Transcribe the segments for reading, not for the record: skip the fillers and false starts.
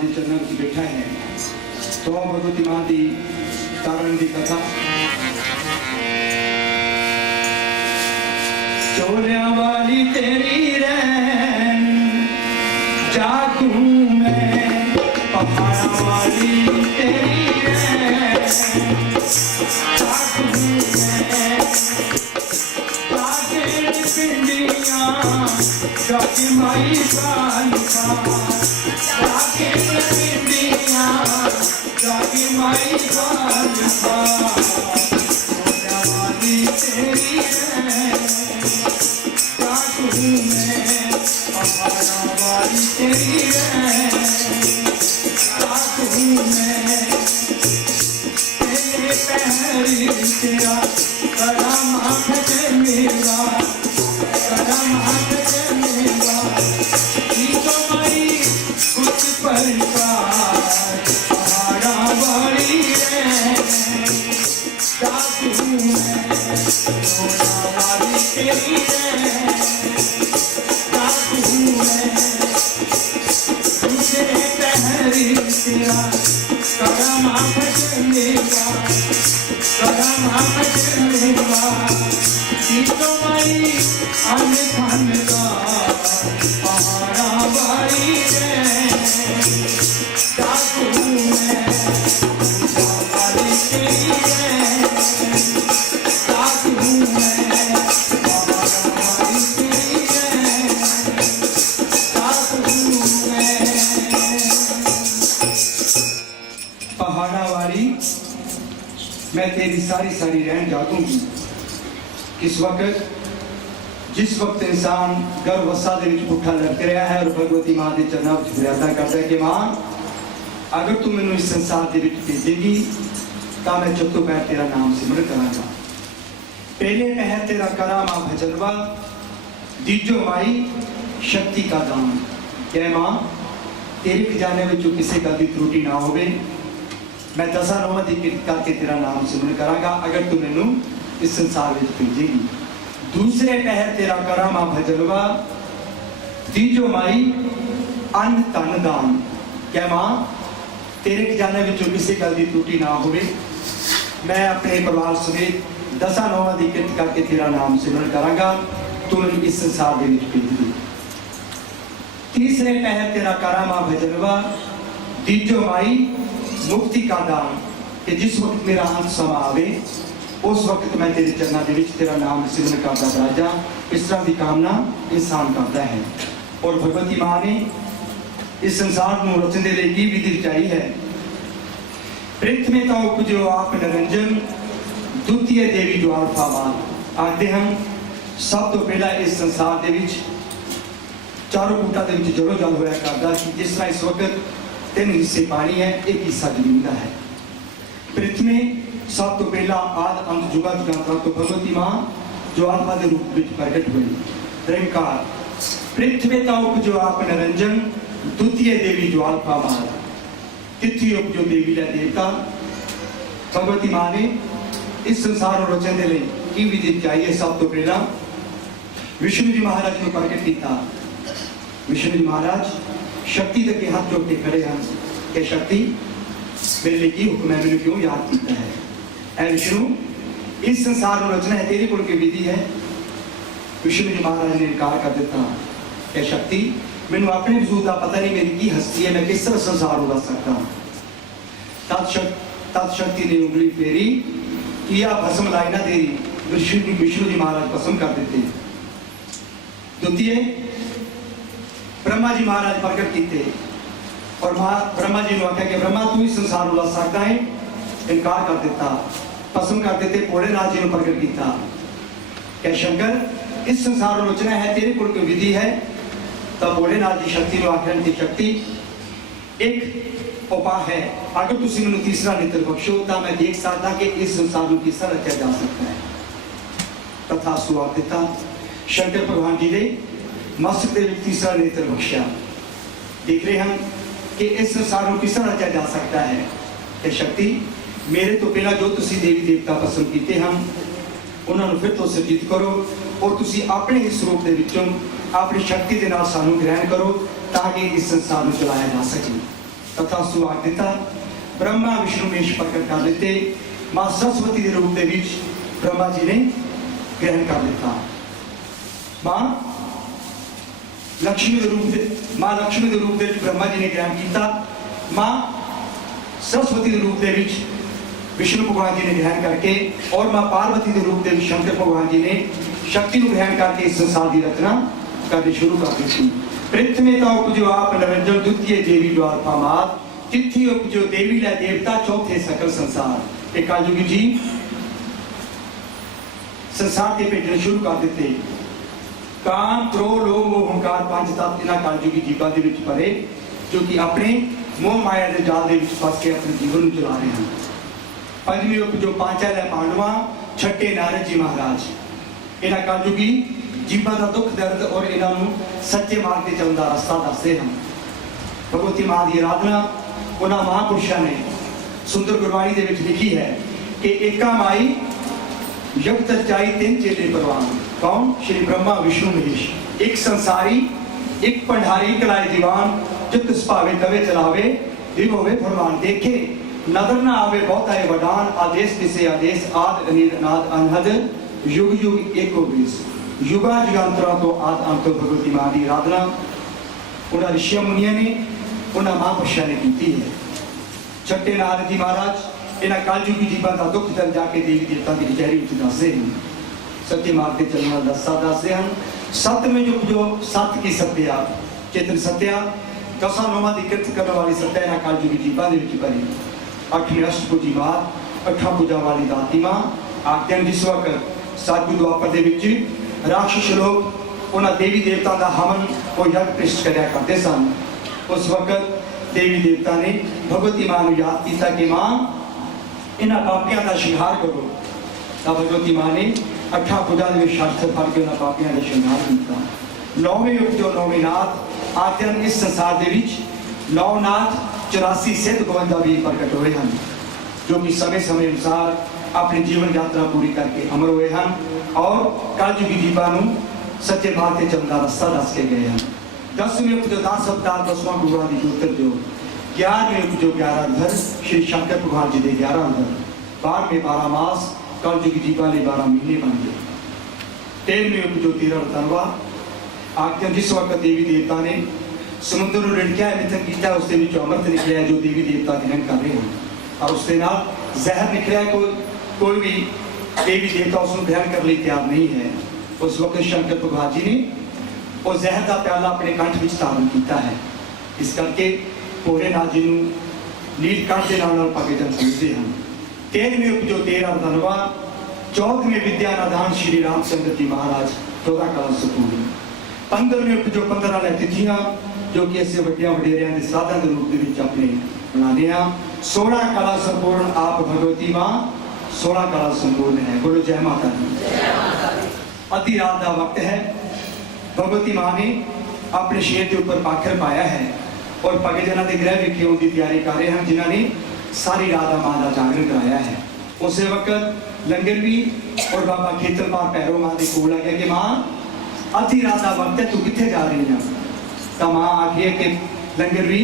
के चरणों में बैठा है। तो भगवती मां की तारण की कथा। चोलिया वाली तेरी रैन जागू मैं, पहाड़ा वाली तेरी रैन जागू मैं, लागे पिंडियां जागी माई बालिका, लागे पिंडियां जागी माई बालिका, चोलिया वाली तेरी रैन जागू मैं, पहाड़ा वाली तेरी रैन जागू मैं, तेरे पैरी तेरा करम आँख मेरा, करम आँख मेरा, तो माई कुछ परिकार, पहाड़ा वाली रैन जागू मैं, चोलिया वाली तेरी रैन जागू मैं, तुझे पहरी तेरा करम आँख मेरा, करम आँख मेरा, तो माई अन धन का पहाड़ा वाली रैन जागू मैं, चोलिया वाली तेरी रैन जागू मैं, पहाड़ा वाली तेरी रैन जागू मैं। पहाड़ा वाली मैं तेरी सारी सारी रैन जागूंगी। किस वक्त? जिस वक्त इंसान गर्भ अवस्था दे विच पुट्ठा लटक रहा है और भगवती मां के चरणों में विनती करता है कि मां अगर तू मैनू इस संसार के विच भेजेगी तो मैं चौथों पैर तेरा नाम सिमरन करांगा। पहले पहर तेरा करा मां भजनवा, तीजो माई शक्ति का दान। क्या मां तेरे खजाने में किसी गल की त्रुटि ना होवे, मैं दसा नौवां दी किरत करके तेरा नाम सिमरन करांगा अगर तू मैनू इस संसार में भेजेगी। दूसरे पहर तेरा करा मां भजनवा, तीजो माई अन्न धन दान। क्या मां तेरे खजाने में किसी गल की त्रुटि ना होवे, मैं अपने परिवार समेत दसा नौवां दी किरत करके तेरा नाम सिमरन करांगा, तू मैनू इस संसार में भेजेगी। तीसरे पहर तेरा करा मां भजनवा, तीजो माई मुक्ति का दान। कि जिस वक्त मेरा अंत समा आवे उस वक्त मैं तेरे चरणों के विच तेरा नाम सिमरन करता राजा। इस तरह की कामना इंसान करता है। और भगवती मां ने इस संसार को रचने के लिए की विधि रचाई है। पृथ्वी तो उपजो आप निरंजन, द्वितीय देवी जो अल्फाबाद। आखते हम सब तो पहला इस संसार के विच चारों कूटा के विच जलो जल होया करता कि जिस तरह इस वक्त 3 हिस्से पानी है, 1 हिस्सा जमीन का है। पृथ्वी सब तो पहला आद अंत जुगा जुगा तो भगवती मां जो अल्फा के रूप में प्रकट हुई। निरंकार पृथ्वी का उपजो आप निरंजन, द्वितीय देवी जो अल्फाबाद। तिथि उपजो देवी ला देवता। भगवती मां ने इस संसार को रचने के लिए की विधि चाहिए। सब तो पहला विष्णु जी महाराज को प्रकट किया। विष्णु जी महाराज शक्ति के हाथ जोड़ के खड़े हैं कि शक्ति मेरे लिए की हुक्म है, मैंने क्यों याद किया है। ऐ विष्णु इस संसार को रचना है तेरी कुल की विधि है। विष्णु जी महाराज ने इनकार कर दिता कि शक्ति मैनू अपने वजूद का पता नहीं, मेरी की हस्ती है, मैं किस तरह संसार को रच सकता हूँ। तत्शक्ति ने उंगली फेरी किया भस्म लाई ना तेरी। विष्णु जी महाराज भस्म कर देते। द्वितीय ब्रह्मा जी महाराज प्रकट किए और ब्रह्मा जी ने आख्या कि ब्रह्मा तू इस संसार को रच सकता है। इनकार कर दिता, भस्म कर देते। भोलेनाथ जी ने प्रकट किया कि शंकर इस संसार को रचना है तेरे कुल की विधि है। तब भोलेनाथ जी शक्ति को आख्या की शक्ति एक उपाय है, अगर तुम मैनू तीसरा नेत्र बख्शो तो मैं देख सकता कि इस संसार को किस तरह रचा जा सकता है। तथा सुआग दिता। शंकर भगवान जी ने मस्तक के तीसरा नेत्र बख्शा। देख रहे हम कि इस संसार को किस तरह रचा जा सकता है। कि शक्ति मेरे तो पहला जो तुसी देवी देवता पसंद किए हम उन्होंने फिर तो सजीत करो और तुसी अपने इस रूप के विचों अपनी शक्ति के नाल सानू ग्रहण करो ताकि इस संसार को चलाया जा सके। तथा सुहाग दिता। ब्रह्मा विष्णु मेश प्रकट कर दिते। मां सरस्वती के रूप के ब्रह्मा जी ने ग्रहण कर दिता। मां लक्ष्मी के रूप के ब्रह्मा जी ने ग्रहण किया। मां सरस्वती के रूप के विष्णु भगवान जी ने ग्रहण करके और मां पार्वती के रूप के शंकर भगवान जी ने शक्ति को ग्रहण करके इस संसार की रचना करनी शुरू कर दी थी। प्रथमे तो उपजो आप निरंजन, द्वितीय देवी द्वारका मात, तिथि उपजो देवी ला देवता, चौथे सकल संसार। एक कलयुगी जी संसार के भेजने शुरू कर देते। काम, क्रोध, लोभ, मोह, अहंकार, पांच तत्व इन्हां कलयुगी जीवां दे विच भरे, जो कि अपने मोह माया के जाल दे विच फस के अपने जीवन को चला रहे हैं। पंजवीं उपजो पांचल है पांडवा, छठे नारद जी महाराज। इन्हां कलयुगी जीवां का दुख दर्द और इन्हों सच्चे मार्ग से चलने का रास्ता दसते हैं। भगवती मां की आराधना उन्होंने महापुरुषों ने सुंदर गुरबाणी के लिखी है कि एका माई जग सच्चाई तीन चेले परवान। कौन? श्री ब्रह्मा विष्णु महेश। एक संसारी, एक भंडारी, कलाए दीवान, जित सुभावे तवे चलावे, दिव होवे फरमान। देखे नजर ना आवे बहुत आए वडान, आदेश किसे आदेश, आद अनिल अनाद अनहद, युग युग एको बीस। युगा युगांतरा तो आद अंत भगवती मां की आराधना उन्होंने ऋषियों मुनिया ने, उन्होंने महापुरुषों ने की है। छठे नारद जी महाराज इन्होंने कलयुगी जीवां का दुख दर्द जाके देवी देवता की कचहरी दसते हैं, सच्चे मार्ग से चलने वाला दस्ता दसते हैं। सतवें युग जो सत की सत्या, चेतन सत्या, दसा नोमा की किरत करने वाली सत्या इन्होंने कलयुगी जीवां भरी। अठवीं अष्टभुजी मात, अठा पूजा वाली दाती मां। आखते हैं जिस वक्त साधु द्वापर के राक्षस लोग उन्होंने देवी देवता का हवन और यज्ञ पृष्ठ करया करते सन, उस वक्त देवी देवता ने भगवती मां को याद किया कि मां इन्हां पापियां का श्रृंगार करो। तो भगवती मां ने अठा पूजा के शास्त्र पढ़ के उन्होंने पापियां का श्रृंगार किया। नौवें युग जो नौवें नाथ आते हैं। इस संसार के नौ नाथ 84 सिद्ध 52 भी प्रकट हुए हैं, जो कि समय समय अनुसार अपनी जीवन यात्रा पूरी करके अमर हुए हैं और कलयुगी जीवां सच्चे मार्ग से चलने का रास्ता दस के गए हैं। 10वें उपजो 10 अवतार 10वां गुरुआ की ज्योतिर जो। 11वें उपजो 11 अधर, श्री शंकर भगवान जी के 11 अधर। 12वें 12 मास, कलयुगी जीवां लिए 12 महीने बन गए। 13वें उपजो 13 तनवा। आखते हैं जिस वक्त देवी देवता ने समुद्र को रिड़किया मिथन किया, उसके अमृत निकलिया जो देवी देवता ग्रहण कर रहे हैं, और उसके नाल जहर निकलिया। कोई भी देवी देवता उसको ग्रहण करने तैयार नहीं है। उस वक्त शंकर भगवान जी ने वो जहर का प्याला अपने कंठ में धारण किया है। इस करके भोलेनाथ जी नील कंठ के नाल भगतन समझते हैं। 13वें उपजो 13 धनवा। 14वें विद्या नादान श्री रामचंद्र जी महाराज 14 कला संपूर्ण। 15वें उपजो 15 तिथियां, जो कि असीं वड्डियां वडेरियां के साधन के रूप में अपने मनाने हैं। 16 कला संपूर्ण आप भगवती मां 16 कला संपूर्ण है। बोलो जय माता दी। अति रात का वक्त है। भगवती मां ने अपने शेर के ऊपर पाखर पाया है और भगत जना के ग्रह विखे होने की तैयारी कर रहे हैं, जिन्होंने सारी रात मां का जागरण कराया है। उस वक्त लंगर भी और बाबा खेतरपाल भैरव मां के कोल आ गया कि मां अति रात का वक्त है, तू कितने जा रही है? तो मां आखिए कि लंगर भी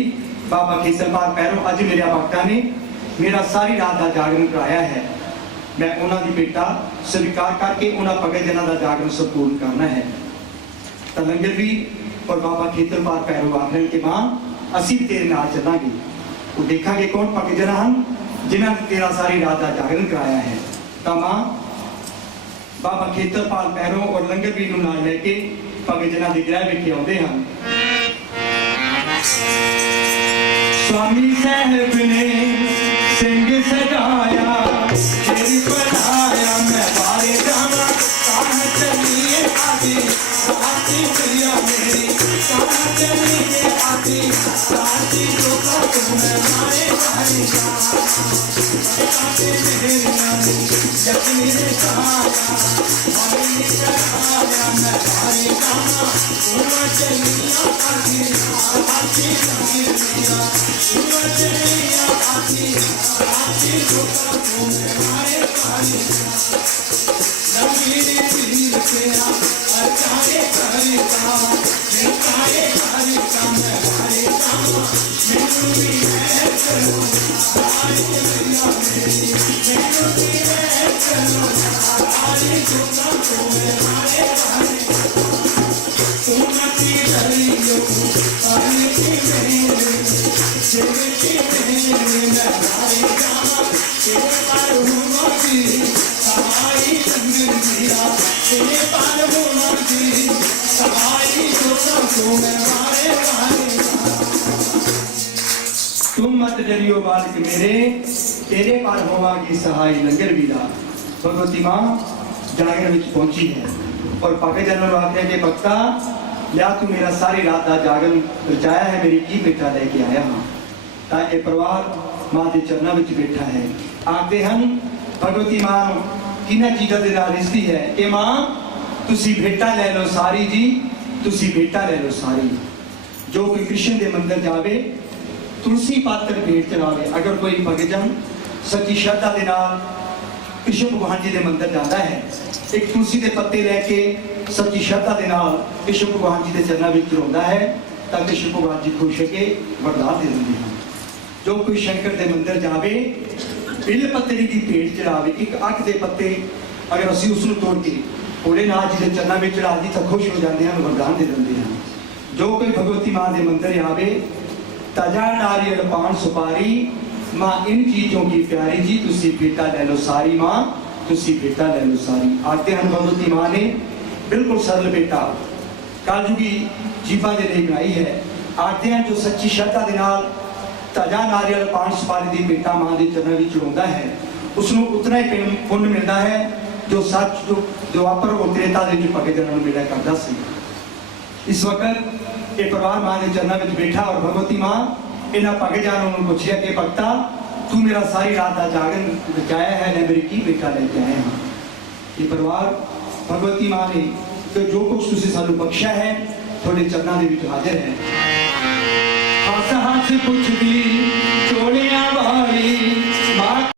बाबा खेतरपाल भैरव अज मेरे भक्तों ने मेरा सारी रात का जागरण कराया है, मैं उन्होंने बेटा स्वीकार करके उन्होंने भगत जना का जागरण संपूर्ण करना है। तो लंगर भी और बाबा खेतरपाल भैरव आखिर के मां असी तेरे नाल चलांगे। वो देखांगे कौन भगत जना हैं जिन्होंने तेरा सारी रात का जागरण कराया है। तो मां बाबा खेतरपाल भैरव और लंगर भी नाल लेके भगत जना के ग्रह विखे आते हैं। स्वामी साहब ने सिंह सजाया, शेर बनाया, मैं बारे जाना कहाँ चलिए आगे आती प्रिया मेरी, कहाँ चलिए आती आती तो तुम्हें मारे जाएगा मेरे नानी जब मेरे साया मम्मी कराया, मैं बारे जाना कहाँ चलिए आगे आती प्रिया चलिए आती आती तो तुम्हें मारे जाएगा मेरे दिल तेरा अचारे करेगा मैं मारे जामा मेनू भी है तुम मत डरियो बालक मेरे, तेरे पार होवागी सहाय लंगर वीरा। भगवती मां जागरण विच पहुंची है और पाके जनरल आख्या के भक्ता लिया तू मेरा सारी रात का जागरण रचाया है, मेरी की बेटा लेके आया हाँ। ताकि परिवार मां के चरणों में बैठा है। आखते हैं भगवती मां किन्ना चीज़ों के नाल रिश्ती है कि मां तुसी भेटा ले लो सारी जी, तुसी भेटा ले लो सारी। जो कोई कृष्ण के मंदिर जावे तुलसी पात्र भेंट चढ़ावे। अगर कोई भगजन सच्ची श्रद्धा के नाल कृष्ण भगवान जी के मंदिर जाता है, एक तुलसी के पत्ते लैके सच्ची श्रद्धा के नाल कृष्ण भगवान जी के चरणों में चढ़ाता है, तब कृष्ण भगवान जी खुश होके वरदान दे देंगे हैं। जो कोई शंकर के मंदिर जावे बिल पत्ते की भेंट चढ़ावे, एक अख के पत्ते अगर असी उसको तोड़ के भोलेनाथ जी के चरणों में चढ़ा दी तो खुश हो जाते हैं, वरदान दे देंगे हैं। जो कोई भगवती मां के मंदिर आवे तजा नारियल पान सुपारी, मां इन चीजों की प्यारी जी तुसी बेटा ले लो सारी। मां तुसी बेटा ले लो सारी। आते हैं भगवती मां ने बिल्कुल सरल बेटा कालजुगी जीवा के लिए बनाई है। आते हैं जो सच्ची श्रद्धा के नाल तजा नारियल पान सुपारी दी बेटा मां के चरणों में चढ़ाता है, उसको उतना ही पुण्य मिलता है जो सच जो द्वापर और त्रेता के पगे जनों मिला करता सी। इस वक्त ये परिवार मां के चरणों में बैठा और भगवती मां इन्होंने पगे जानों को पूछा कि भक्ता तू मेरा सारी रात का जागरण बचाया है, ने मेरी की बेटा लेके आए हाँ। ये परिवार भगवती मां ने तो जो कुछ तुसी सानू बख्शा है थोड़े चरणों के विच हाजिर है। हास हास पुछदी